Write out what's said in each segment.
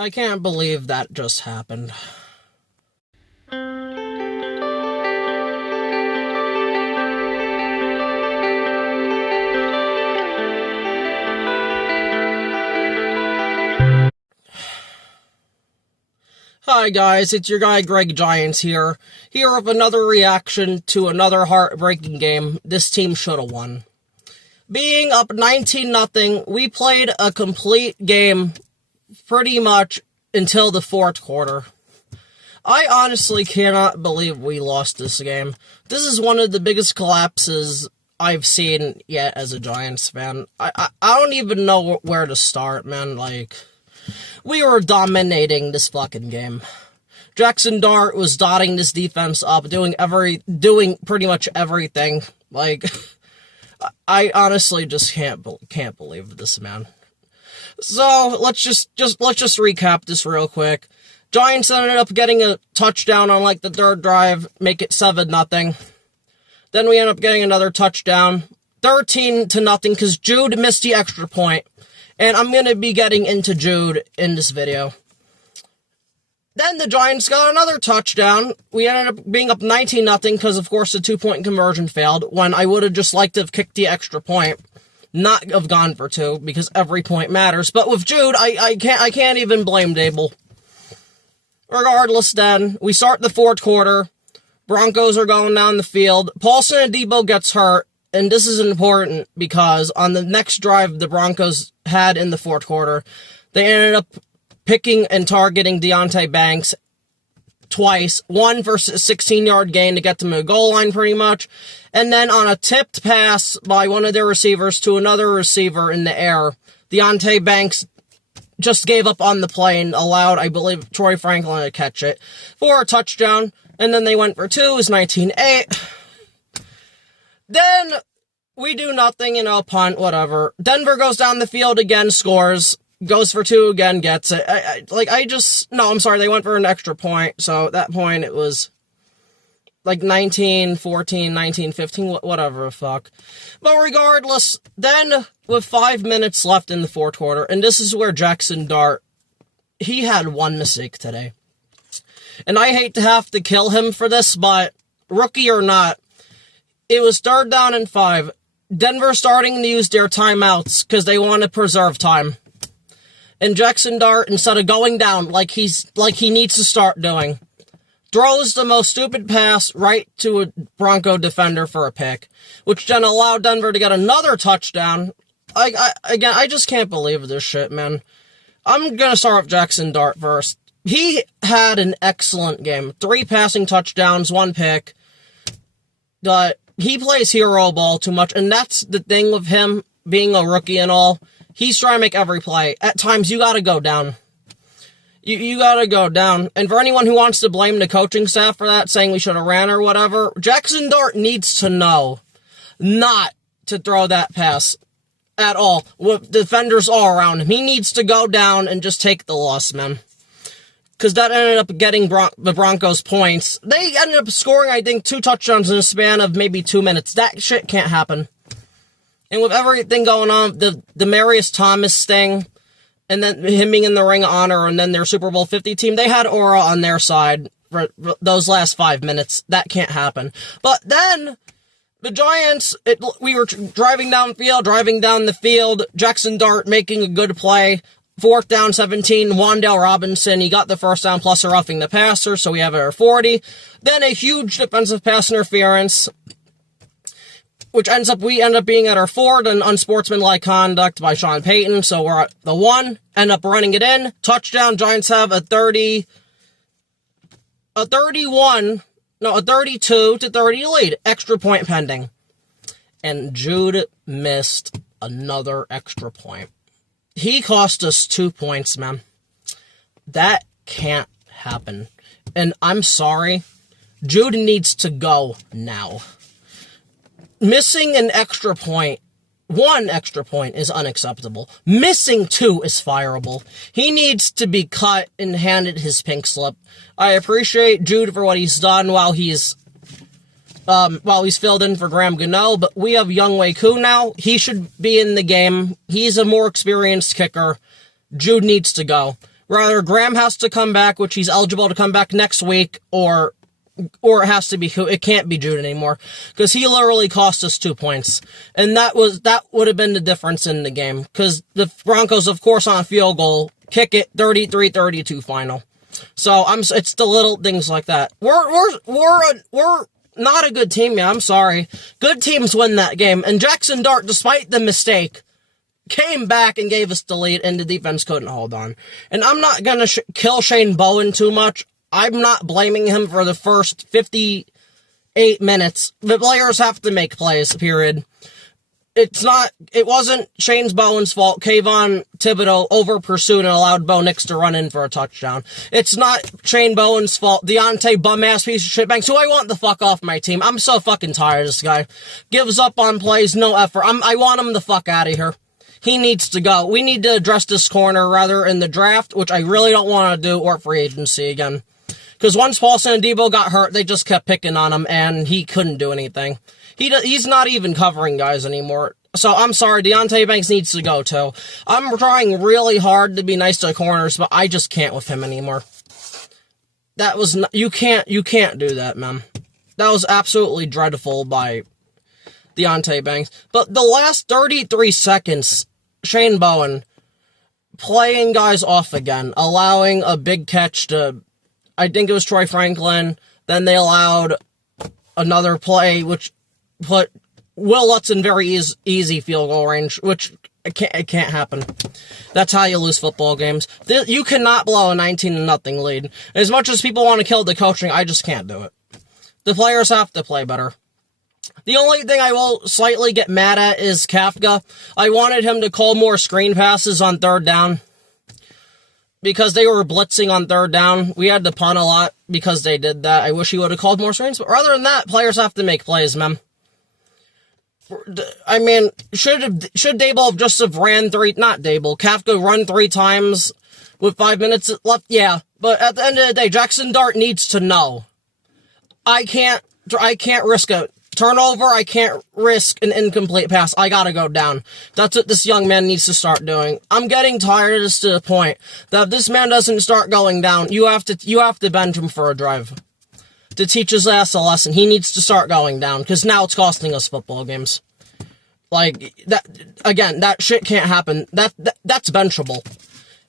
I can't believe that just happened. Hi guys, it's your guy Greg Giants here with another reaction to another heartbreaking game this team should have won. Being up 19-0, we played a complete game pretty much until the fourth quarter. I honestly cannot believe we lost this game. This is one of the biggest collapses I've seen yet as a Giants fan. I don't even know where to start, man. We were dominating this fucking game. Jackson Dart was dotting this defense up, doing pretty much everything. I honestly just can't believe this, man. So let's just recap this real quick. Giants ended up getting a touchdown on the third drive, make it 7-0. Then we ended up getting another touchdown, 13-0, because Jude missed the extra point. And I'm going to be getting into Jude in this video. Then the Giants got another touchdown. We ended up being up 19-0 because, of course, the 2-point conversion failed, when I would have just liked to have kicked the extra point, not have gone for 2, because every point matters. But with Jude, I can't even blame Dable. Regardless, then, we start the fourth quarter. Broncos are going down the field. Paulson and Debo gets hurt. And this is important because on the next drive the Broncos had in the fourth quarter, they ended up picking and targeting Deontay Banks twice. One for a 16-yard gain to get to the goal line pretty much. And then on a tipped pass by one of their receivers to another receiver in the air, Deontay Banks just gave up on the play and allowed, I believe, Troy Franklin to catch it for a touchdown. And then they went for 2. It was 19-8. Then we do nothing, punt, whatever. Denver goes down the field again, scores, goes for 2 again, gets it. I'm sorry, they went for an extra point, so at that point it was 19-14, 19-15, whatever the fuck. But regardless, then with 5 minutes left in the fourth quarter, and this is where Jackson Dart, he had one mistake today. And I hate to have to kill him for this, but rookie or not, it was 3rd down and 5. Denver starting to use their timeouts because they want to preserve time. And Jackson Dart, instead of going down like he needs to start doing, throws the most stupid pass right to a Bronco defender for a pick, which then allowed Denver to get another touchdown. I just can't believe this shit, man. I'm gonna start with Jackson Dart first. He had an excellent game. 3 passing touchdowns, 1 pick. But he plays hero ball too much, and that's the thing with him being a rookie and all. He's trying to make every play. At times, you gotta go down. You gotta go down. And for anyone who wants to blame the coaching staff for that, saying we should have ran or whatever, Jackson Dart needs to know not to throw that pass at all, with defenders all around him. He needs to go down and just take the loss, man. Because that ended up getting the Broncos points. They ended up scoring, I think, 2 touchdowns in a span of maybe 2 minutes. That shit can't happen. And with everything going on, the Demarius Thomas thing, and then him being in the Ring of Honor, and then their Super Bowl 50 team, they had aura on their side for those last 5 minutes. That can't happen. But then, the Giants, we were driving down the field, Jackson Dart making a good play. 4th down, 17, Wan'Dale Robinson, he got the first down plus a roughing the passer, so we have our 40. Then a huge defensive pass interference, which we end up being at our 4, and unsportsmanlike conduct by Sean Payton, so we're at the 1, end up running it in, touchdown, Giants have a 32-30 lead, extra point pending. And Jude missed another extra point. He cost us 2 points, man. That can't happen. And I'm sorry. Jude needs to go now. Missing an extra point, 1 extra point, is unacceptable. Missing 2 is fireable. He needs to be cut and handed his pink slip. I appreciate Jude for what he's done while he's filled in for Graham Gano, but we have Younghoe Koo now. He should be in the game. He's a more experienced kicker. Jude needs to go. Rather, Graham has to come back, which he's eligible to come back next week, or it can't be Jude anymore, because he literally cost us 2 points. And that would have been the difference in the game, because the Broncos, of course, on a field goal, kick it 33-32 final. So it's the little things like that. We're not a good team, yeah, I'm sorry. Good teams win that game, and Jackson Dart, despite the mistake, came back and gave us the lead, and the defense couldn't hold on. And I'm not gonna kill Shane Bowen too much. I'm not blaming him for the first 58 minutes. The players have to make plays, period. It wasn't Shane Bowen's fault. Kayvon Thibodeau over-pursued and allowed Bo Nix to run in for a touchdown. It's not Shane Bowen's fault. Deontay bum-ass piece of shit Banks, who I want the fuck off my team. I'm so fucking tired of this guy. Gives up on plays, no effort. I want him the fuck out of here. He needs to go. We need to address this corner rather in the draft, which I really don't want to do, or free agency again. Because once Paulson and Debo got hurt, they just kept picking on him, and he couldn't do anything. He's not even covering guys anymore. So I'm sorry, Deontay Banks needs to go too. I'm trying really hard to be nice to the corners, but I just can't with him anymore. That was you can't do that, man. That was absolutely dreadful by Deontay Banks. But the last 33 seconds, Shane Bowen playing guys off again, allowing a big catch to, I think it was Troy Franklin. Then they allowed another play, which put Will Lutz in very easy field goal range, which it can't happen. That's how you lose football games. You cannot blow a 19-0 lead. As much as people want to kill the coaching, I just can't do it. The players have to play better. The only thing I will slightly get mad at is Kafka. I wanted him to call more screen passes on third down, because they were blitzing on third down. We had to punt a lot because they did that. I wish he would have called more screens, but rather than that, players have to make plays, man. I mean, should Dable have just have ran Kafka run 3 times with 5 minutes left? Yeah, but at the end of the day, Jackson Dart needs to know. I can't risk a turnover. I can't risk an incomplete pass. I gotta go down. That's what this young man needs to start doing. I'm getting tired of this to the point that if this man doesn't start going down, you have to bench him for a drive. To teach his ass a lesson, he needs to start going down, because now it's costing us football games. Like, that shit can't happen. That's benchable.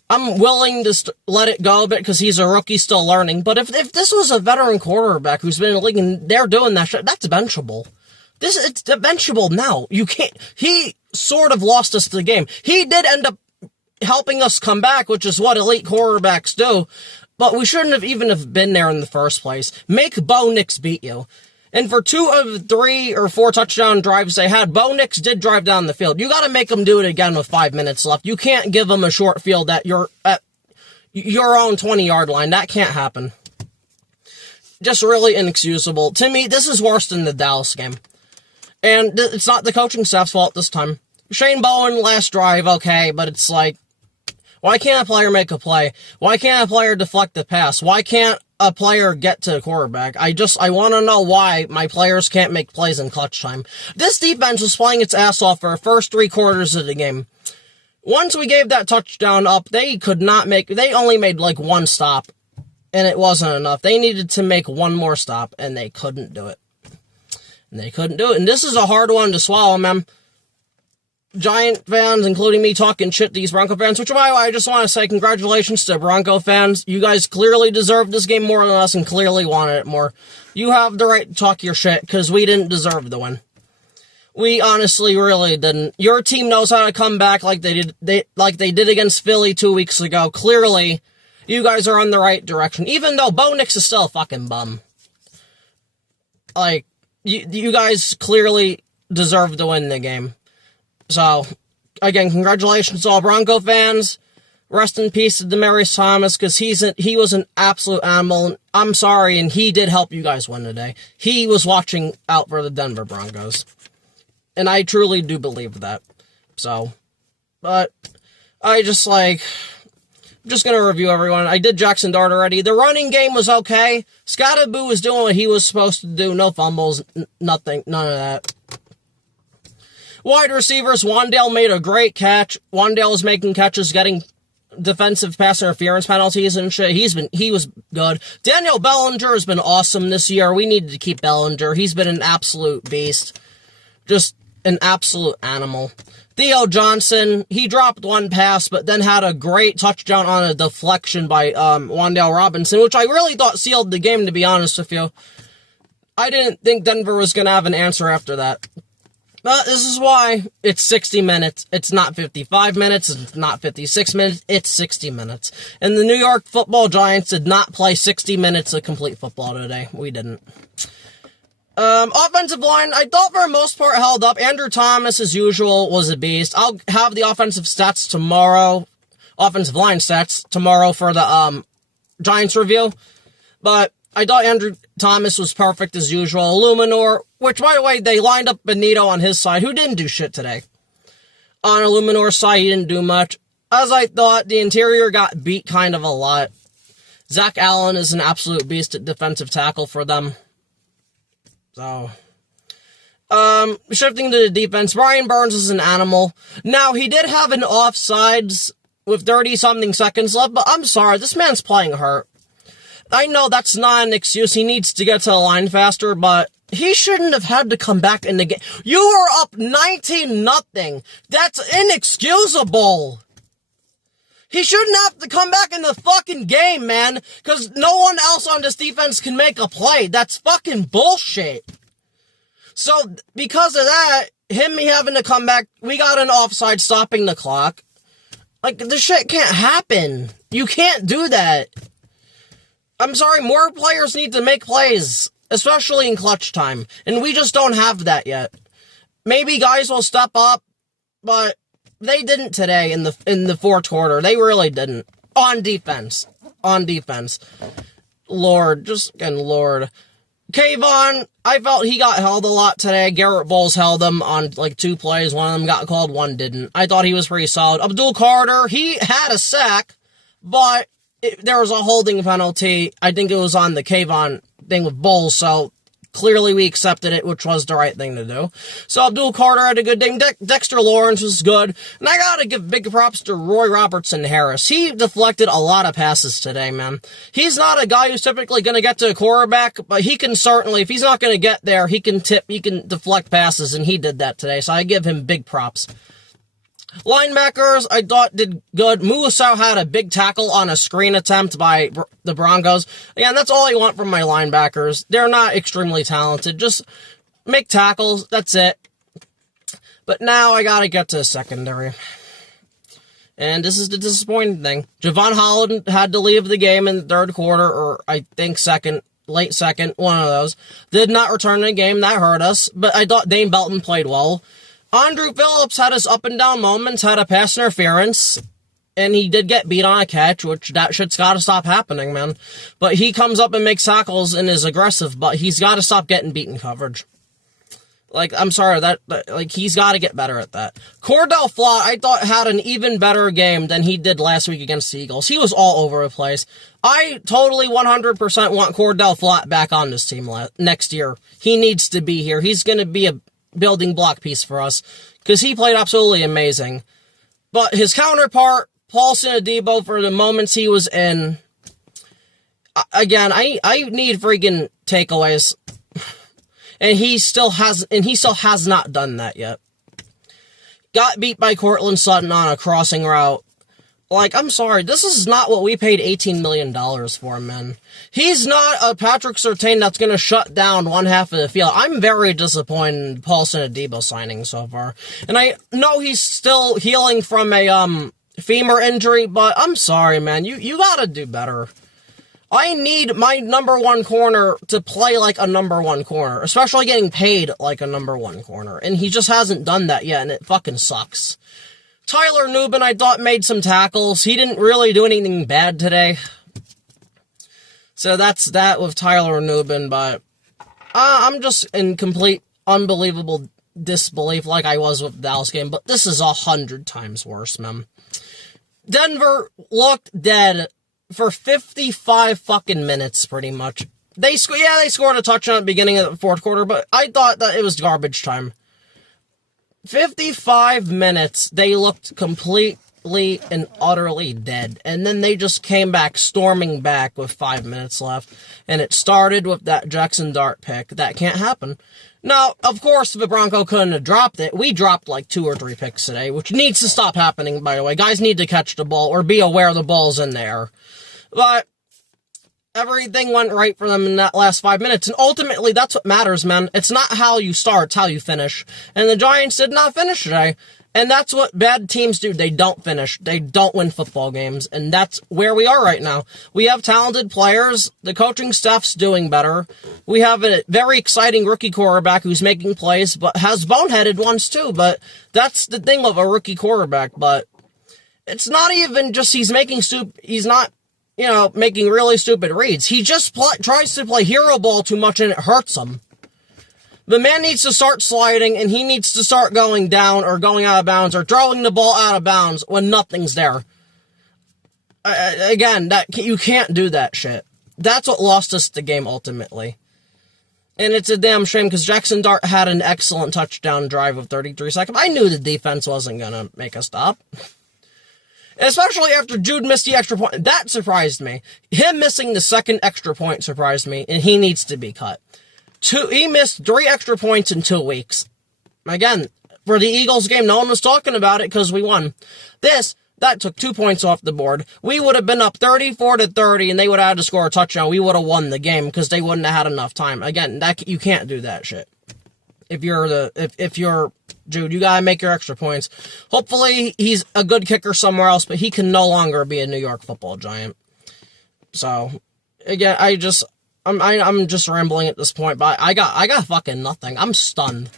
I'm willing to let it go a bit, because he's a rookie still learning, but if this was a veteran quarterback who's been in the league and they're doing that shit, that's benchable. It's benchable now. You can't, he sort of lost us the game. He did end up helping us come back, which is what elite quarterbacks do, but we shouldn't have even have been there in the first place. Make Bo Nix beat you. And for 2 of 3 or 4 touchdown drives they had, Bo Nix did drive down the field. You gotta make him do it again with 5 minutes left. You can't give him a short field at your own 20-yard line. That can't happen. Just really inexcusable. To me, this is worse than the Dallas game. And it's not the coaching staff's fault this time. Shane Bowen, last drive, okay, but it's like, why can't a player make a play? Why can't a player deflect the pass? Why can't a player get to the quarterback? I want to know why my players can't make plays in clutch time. This defense was playing its ass off for the first 3 quarters of the game. Once we gave that touchdown up, they only made like 1 stop, and it wasn't enough. They needed to make 1 more stop, and they couldn't do it. And this is a hard one to swallow, man. Giant fans, including me, talking shit to these Bronco fans, which, by the way, I just want to say congratulations to Bronco fans. You guys clearly deserved this game more than us and clearly wanted it more. You have the right to talk your shit, because we didn't deserve the win. We honestly really didn't. Your team knows how to come back like they did against Philly 2 weeks ago. Clearly, you guys are on the right direction, even though Bo Nix is still a fucking bum. Like, you guys clearly deserve to win the game. So, again, congratulations to all Bronco fans. Rest in peace to Demaryius Thomas, because he was an absolute animal. I'm sorry, and he did help you guys win today. He was watching out for the Denver Broncos. And I truly do believe that. So, but I'm just going to review everyone. I did Jackson Dart already. The running game was okay. Scottaboo was doing what he was supposed to do. No fumbles, nothing, none of that. Wide receivers, Wandale made a great catch. Wandale was making catches, getting defensive pass interference penalties and shit. He was good. Daniel Bellinger has been awesome this year. We needed to keep Bellinger. He's been an absolute beast. Just an absolute animal. Theo Johnson, he dropped one pass, but then had a great touchdown on a deflection by Wan'Dale Robinson, which I really thought sealed the game, to be honest with you. I didn't think Denver was going to have an answer after that. But this is why it's 60 minutes. It's not 55 minutes. It's not 56 minutes. It's 60 minutes. And the New York Football Giants did not play 60 minutes of complete football today. We didn't. Offensive line, I thought for the most part held up. Andrew Thomas, as usual, was a beast. I'll have the offensive stats tomorrow. Offensive line stats tomorrow for the Giants review. But I thought Andrew Thomas was perfect as usual. Illuminor, which, by the way, they lined up Benito on his side, who didn't do shit today. On Illuminor's side, he didn't do much. As I thought, the interior got beat kind of a lot. Zach Allen is an absolute beast at defensive tackle for them. So, shifting to the defense, Brian Burns is an animal. Now, he did have an offsides with 30-something seconds left, but I'm sorry, this man's playing hurt. I know that's not an excuse. He needs to get to the line faster, but he shouldn't have had to come back in the game. You were up 19-0. That's inexcusable. He shouldn't have to come back in the fucking game, man, because no one else on this defense can make a play. That's fucking bullshit. So, because of that, him having to come back, we got an offside stopping the clock. Like, this shit can't happen. You can't do that. I'm sorry, more players need to make plays, especially in clutch time, and we just don't have that yet. Maybe guys will step up, but they didn't today in the fourth quarter. They really didn't. On defense. Lord, just again, Lord. Kayvon, I felt he got held a lot today. Garrett Bowles held him on like 2 plays. One of them got called, one didn't. I thought he was pretty solid. Abdul Carter, he had a sack, but there was a holding penalty. I think it was on the Kayvon thing with Bowles, so clearly we accepted it, which was the right thing to do. So Abdul Carter had a good game. Dexter Lawrence was good. And I gotta give big props to Roy Robertson Harris. He deflected a lot of passes today, man. He's not a guy who's typically gonna get to a quarterback, but he can certainly, if he's not gonna get there, he can deflect passes, and he did that today. So I give him big props. Linebackers, I thought did good. Muasau had a big tackle on a screen attempt by the Broncos. Again, that's all I want from my linebackers. They're not extremely talented. Just make tackles. That's it. But now I gotta get to the secondary. And this is the disappointing thing. Javon Holland had to leave the game in the third quarter, or I think late second, one of those. Did not return to the game. That hurt us. But I thought Dane Belton played well. Andrew Phillips had his up and down moments, had a pass interference, and he did get beat on a catch, which that shit's gotta stop happening, man. But he comes up and makes tackles and is aggressive, but he's gotta stop getting beat in coverage. Like, I'm sorry, he's gotta get better at that. Cordell Flott, I thought, had an even better game than he did last week against the Eagles. He was all over the place. I totally 100% want Cordell Flott back on this team next year. He needs to be here. He's gonna be a building block piece for us, because he played absolutely amazing. But his counterpart, Paulson Adebo, for the moments he was in, again, I need freaking takeaways, and he still has not done that yet. Got beat by Cortland Sutton on a crossing route. Like, I'm sorry, this is not what we paid $18 million for, man. He's not a Patrick Surtain that's going to shut down one half of the field. I'm very disappointed in Paulson Adebo signing so far. And I know he's still healing from a femur injury, but I'm sorry, man. You gotta do better. I need my number one corner to play like a number one corner, especially getting paid like a number one corner. And he just hasn't done that yet, and it fucking sucks. Tyler Nubin, I thought, made some tackles. He didn't really do anything bad today. So that's that with Tyler Nubin, but I'm just in complete, unbelievable disbelief like I was with the Dallas game, but this is 100 times worse, man. Denver looked dead for 55 fucking minutes, pretty much. They scored a touchdown at the beginning of the fourth quarter, but I thought that it was garbage time. 55 minutes, they looked complete completely and utterly dead. And then they just came back, storming back with 5 minutes left. And it started with that Jackson Dart pick. That can't happen. Now, of course, if the Bronco couldn't have dropped it, we dropped like 2 or 3 picks today, which needs to stop happening, by the way. Guys need to catch the ball or be aware the ball's in there. But everything went right for them in that last 5 minutes. And ultimately, that's what matters, man. It's not how you start, it's how you finish. And the Giants did not finish today. And that's what bad teams do. They don't finish. They don't win football games. And that's where we are right now. We have talented players. The coaching staff's doing better. We have a very exciting rookie quarterback who's making plays, but has boneheaded ones too. But that's the thing with a rookie quarterback. But it's not even just he's not, making really stupid reads. He just tries to play hero ball too much and it hurts him. The man needs to start sliding, and he needs to start going down or going out of bounds or throwing the ball out of bounds when nothing's there. Again, you can't do that shit. That's what lost us the game ultimately. And it's a damn shame because Jackson Dart had an excellent touchdown drive of 33 seconds. I knew the defense wasn't going to make a stop. Especially after Jude missed the extra point. That surprised me. Him missing the second extra point surprised me, and he needs to be cut. He missed 3 extra points in 2 weeks. Again, for the Eagles game, no one was talking about it because we won. That took 2 points off the board. We would have been up 34-30 and they would have had to score a touchdown. We would have won the game because they wouldn't have had enough time. Again, you can't do that shit. If you're Jude, you gotta make your extra points. Hopefully he's a good kicker somewhere else, but he can no longer be a New York Football Giant. So, again, I'm just rambling at this point, but I got fucking nothing. I'm stunned.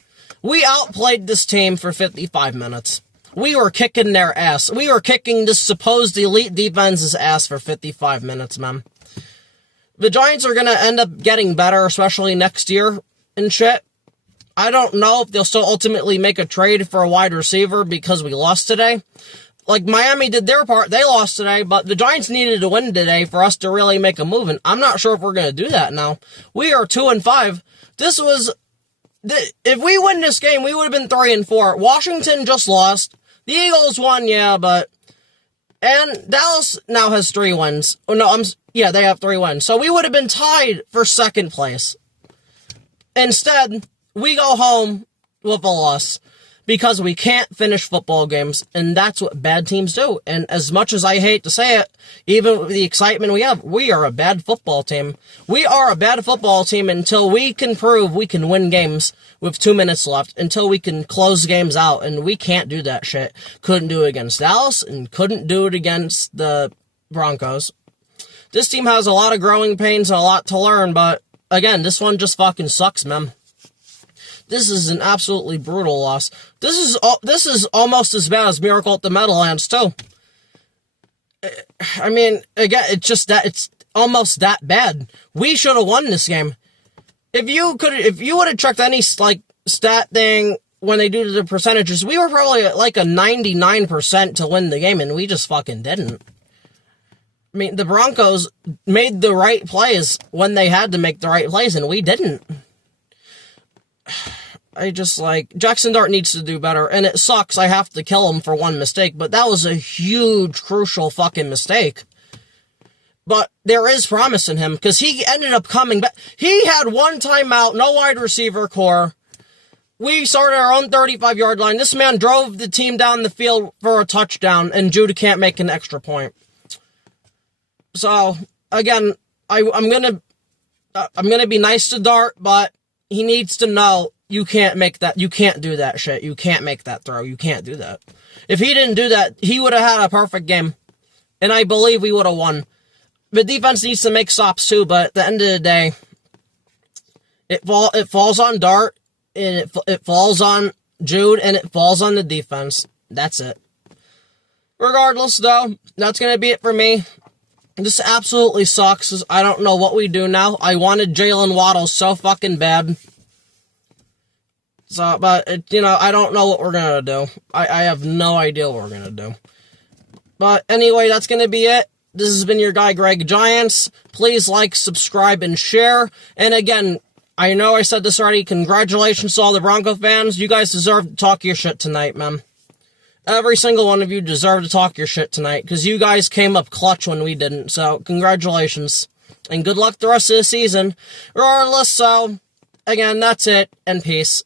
We outplayed this team for 55 minutes. We were kicking their ass. We were kicking this supposed elite defense's ass for 55 minutes, man. The Giants are gonna end up getting better, especially next year and shit. I don't know if they'll still ultimately make a trade for a wide receiver because we lost today. Like, Miami did their part. They lost today, but the Giants needed to win today for us to really make a move, and I'm not sure if we're going to do that now. We are 2-5. If we win this game, we would have been 3-4. Washington just lost. The Eagles won, yeah, and Dallas now has 3 wins. Oh, no, they have 3 wins. So we would have been tied for second place. Instead, we go home with a loss. Because we can't finish football games, and that's what bad teams do. And as much as I hate to say it, even with the excitement we have, we are a bad football team. We are a bad football team until we can prove we can win games with 2 minutes left, until we can close games out, and we can't do that shit. Couldn't do it against Dallas, and couldn't do it against the Broncos. This team has a lot of growing pains and a lot to learn, but again, this one just fucking sucks, man. This is an absolutely brutal loss. This is almost as bad as Miracle at the Meadowlands, too. I mean, again, it's almost that bad. We should have won this game. If you would have checked any, stat thing when they do the percentages, we were probably at, a 99% to win the game, and we just fucking didn't. I mean, the Broncos made the right plays when they had to make the right plays, and we didn't. Jackson Dart needs to do better, and it sucks I have to kill him for one mistake, but that was a huge, crucial fucking mistake. But there is promise in him, because he ended up coming back. He had 1 timeout, no wide receiver core. We started our own 35-yard line. This man drove the team down the field for a touchdown, and Judah can't make an extra point. So, again, I'm gonna be nice to Dart, but he needs to know you can't do that shit. You can't make that throw. You can't do that. If he didn't do that, he would have had a perfect game. And I believe we would have won. The defense needs to make stops too, but at the end of the day, it falls on Dart, and it falls on Jude, and it falls on the defense. That's it. Regardless, though, that's going to be it for me. This absolutely sucks. I don't know what we do now. I wanted Jalen Waddle so fucking bad. So, but, I don't know what we're gonna do. I have no idea what we're gonna do. But anyway, that's gonna be it. This has been your guy, Greg Giants. Please like, subscribe, and share. And again, I know I said this already. Congratulations to all the Bronco fans. You guys deserve to talk your shit tonight, man. Every single one of you deserve to talk your shit tonight, because you guys came up clutch when we didn't, so congratulations. And good luck the rest of the season. Regardless, so, again, that's it, and peace.